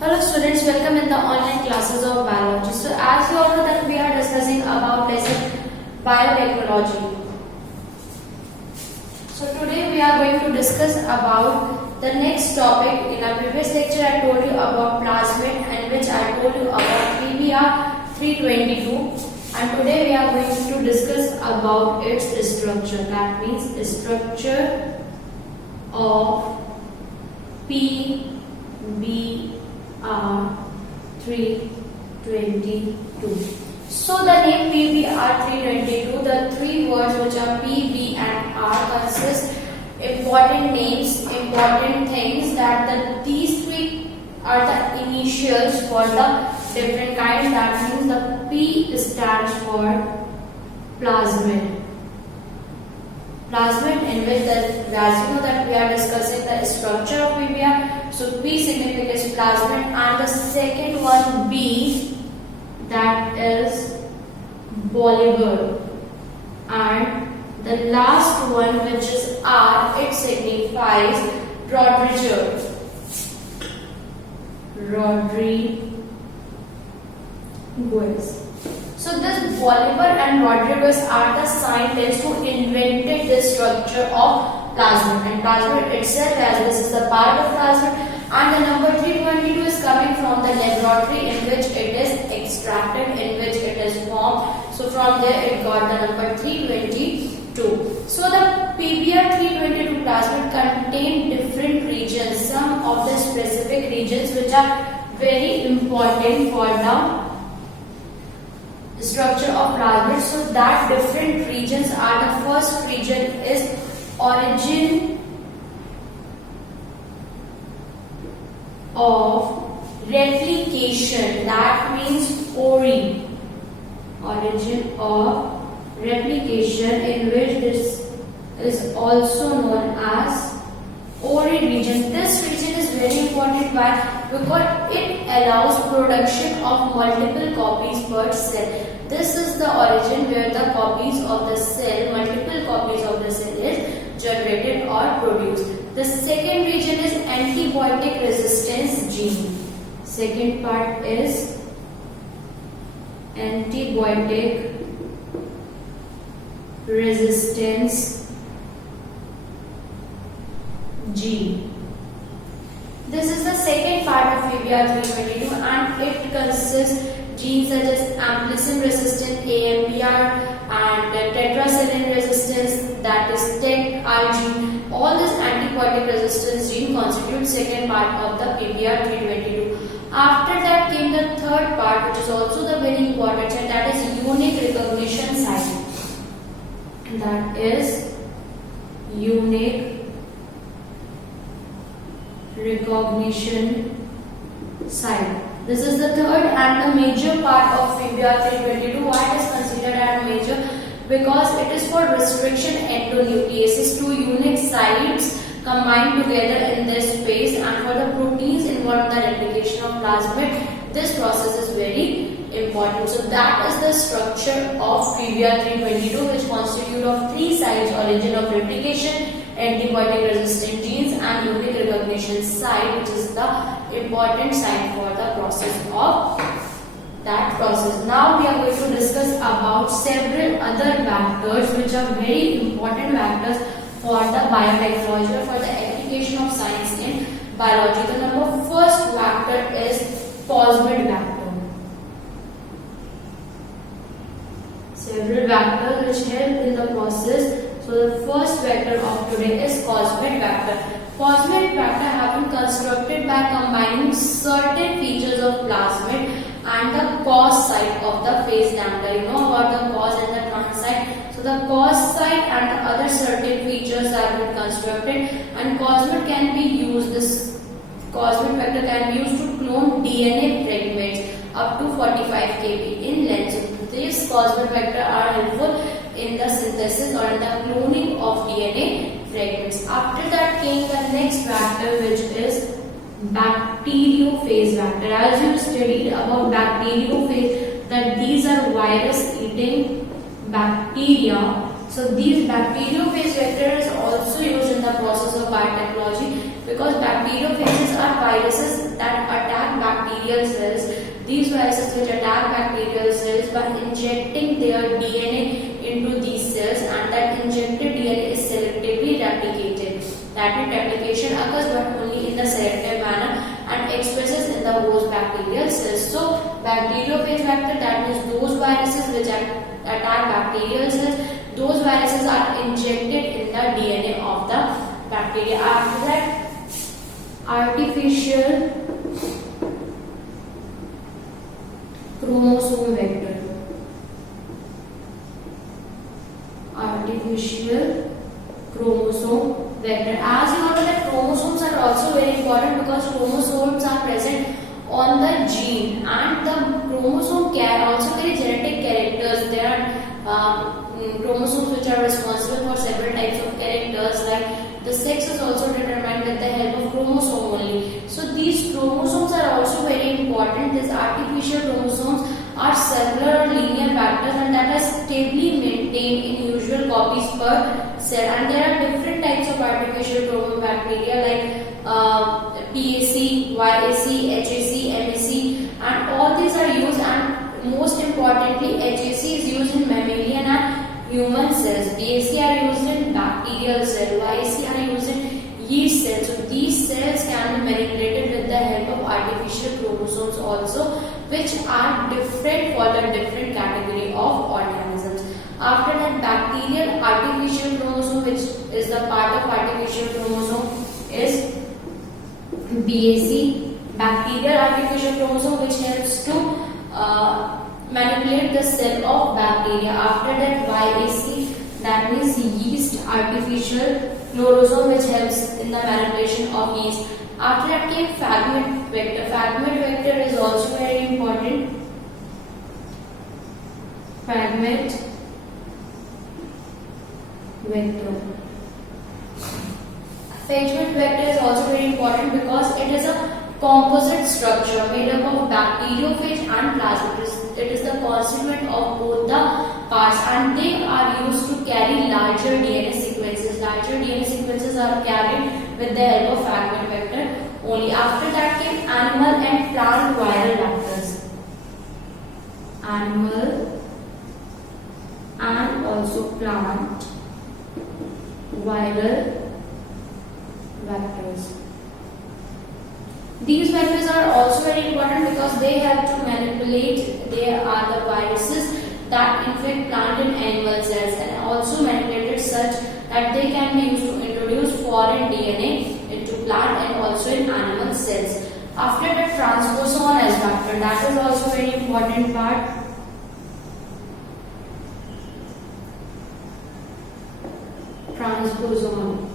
Hello students, welcome in the online classes of biology. So as you all know that we are discussing about lesson biotechnology. So today we are going to discuss about the next topic. In our previous lecture I told you about plasmid, and which I told you about PBr 322, and today we are going to discuss about its structure. That means structure of PBr 322. So the name PBr 322, the three words which are P, B and R consist important names, important things, that these three are the initials for the different kinds. That means the P stands for plasmid. Plasmid, in which as you know that we are discussing the structure of PBr. So P signifies plasmid, and the second one B, that is Bolivar, and the last one which is R, it signifies Rodriguez. So this Bolivar and Rodriguez are the scientists who invented the structure of plasmid, and plasmid itself, as this is the part of plasmid, and the number 322 is coming from the laboratory in which it is extracted, in which it is formed. So from there it got the number 322. So the PBr 322 plasmid contain different regions, some of the specific regions which are very important for the structure of plasmid. So that different regions are, the first region is origin of replication, that means ORI, origin of replication, in which this is also known as ORI region. This region is very important. Why? Because it allows production of multiple copies per cell. This is the origin where the copies of the cell, multiple copies of the cell is generated or produced. The second region is antibiotic resistance gene. Second part is antibiotic resistance gene. This is the second part of PBr 322, and it consists genes such as amplicin resistant AMPR and tetracycline resistance, that is TEC-R gene. All this antibiotic resistance gene constitutes second part of the PBr 322. After that came the third part, which is also the very important site, that is unique recognition site. That is unique recognition site. This is the third and the major part of PBr 322. Why it is considered as major? Because it is for restriction endonucleases, two unique sites combined together in their space, and for the proteins involved in the replication of plasmid, this process is very important. So that is the structure of PBr 322, which constitute of three sites: origin of replication, antibiotic resistant genes, and unique recognition site, which is the important site for the process of that process. Now we are going to discuss about several other factors which are very important factors for the biotechnology or for the application of science in biology. The first factor is plasmid factor. Several factors which help in the process. So the first vector of today is plasmid factor. Plasmid factor have been constructed by combining certain features of plasmid and the cos site of the phase lambda. You know about the cos and the trans site. So the cos site and the other certain features have been constructed, and plasmid can be used. This plasmid factor can be used to clone DNA fragments up to 45 kb in length. So these plasmid factor are helpful in the synthesis or in the cloning of DNA fragments. After that came the next factor, which is bacteriophage factor. As you studied about bacteriophage, that these are virus eating bacteria. So these bacteriophage vector is also used in the process of biotechnology, because bacteriophages are viruses that attack bacterial cells. These viruses which attack bacterial cells by injecting their DNA into these cells, and that injected DNA is selectively replicated. That means replication occurs but only in the selective manner and expresses in the host bacterial cells. So bacteriophage vector, that means those viruses which attack bacterial cells, those viruses are injected in the DNA of the bacteria. After that, artificial chromosome vector. Artificial chromosome vector. As you know that chromosomes are also very important because chromosomes are present on the gene, and the chromosome can also carry genetic characters. There are chromosomes which are responsible for several types of characters, like the sex is also determined with the help of chromosome only. So these chromosomes are also very important. These artificial chromosomes are cellular or linear vectors and that are stably maintained in usual copies per cell. And there are different types of artificial chromosome bacteria like PAC, YAC, HAC, MAC, and all these are used, and most importantly HAC is used in mammalian and human cells. PAC are used in bacterial cells, YAC are used in yeast cells. So these cells can be manipulated with the help of artificial chromosomes also, which are different for the different category of organisms. After that, bacterial artificial chromosome, which is the part of artificial chromosome, is BAC, bacterial artificial chromosome, which helps to manipulate the cell of bacteria. After that, YAC, that means yeast artificial chromosome, which helps in the manipulation of yeast. After that came fragment vector. Fragment vector is also very important. Fragment vector. Fragment vector is also very important because it is a composite structure made up of bacteriophage and plasmids. It is the constituent of both the parts, and they are used to carry larger DNA sequences. Larger DNA sequences are carried with the help of fragment vector only. After that came animal and plant viral vectors. Animal and also plant viral vectors. These vectors are also very important because they help to manipulate. They are the viruses that infect plant and animal cells, and also manipulated such that they can be used to introduce foreign DNA into plant and also in animal cells. After that, transposon as vector, that is also very important part. Transposon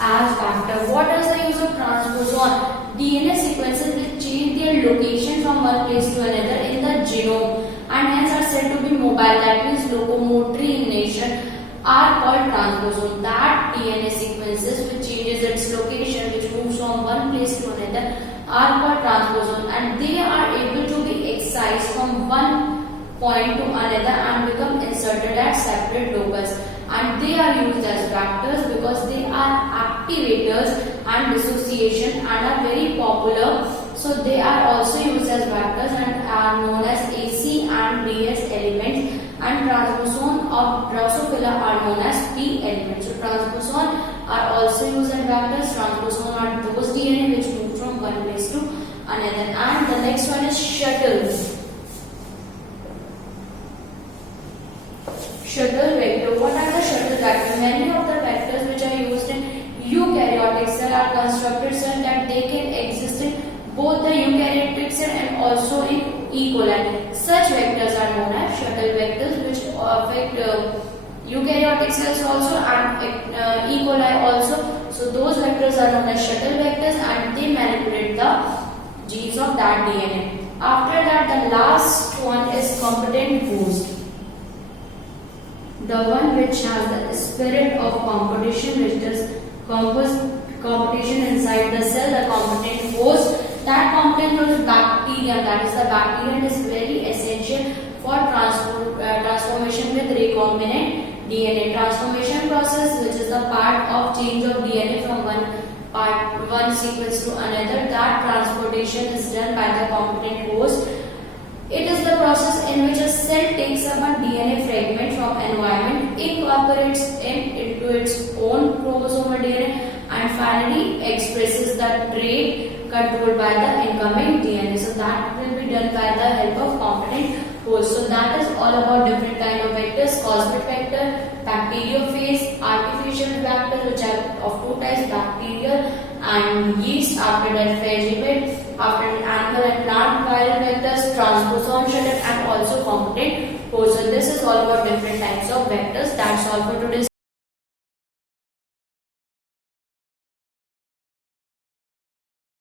as vector. What is the use of transposon? DNA sequences which change their location from one place to another in the genome and hence are said to be mobile, that means locomotory in nature, are called transposon. That DNA sequences which changes its location, which moves from one place to another, are called transposon, and they are able to be excised from one point to another and become inserted at separate locus. And they are used as vectors because they are activators and dissociation and are very popular. So they are also used as vectors and are known as AC and DS elements, and transposon of Drosophila are known as P elements. So transposon are also used as vectors. Transposon are those DNA which move from one place to another. And the next one is shuttles. Shuttle vector. What are the shuttle vectors? Many of the vectors which are used in eukaryotic cell are constructed such that they can exist in both the eukaryotic cell and also in E. coli. Such vectors are known as shuttle vectors, which affect eukaryotic cells also and E. coli also. So those vectors are known as shuttle vectors, and they manipulate the genes of that DNA. After that, the last one is competent host. The one which has the spirit of competition, which does competition inside the cell, the competent host. That competent host is bacteria, that is the bacteria, is very essential for transformation with recombinant DNA. Transformation process, which is the part of change of DNA from one sequence to another, that transportation transportation is done by the competent host. It is the process in which a cell takes up a DNA fragment from environment, incorporates it into its own chromosomal DNA, and finally expresses the trait controlled by the incoming DNA. So that will be done by the help of competent host. So that is all about different kind of vectors: cosmic vector, bacteriophage, artificial vector, which are of two types: bacterial and yeast. After that, phagiped. After animal and plant viral vectors, transposon shuttle, and also competent host. So this is all about different types of vectors. That's all for today's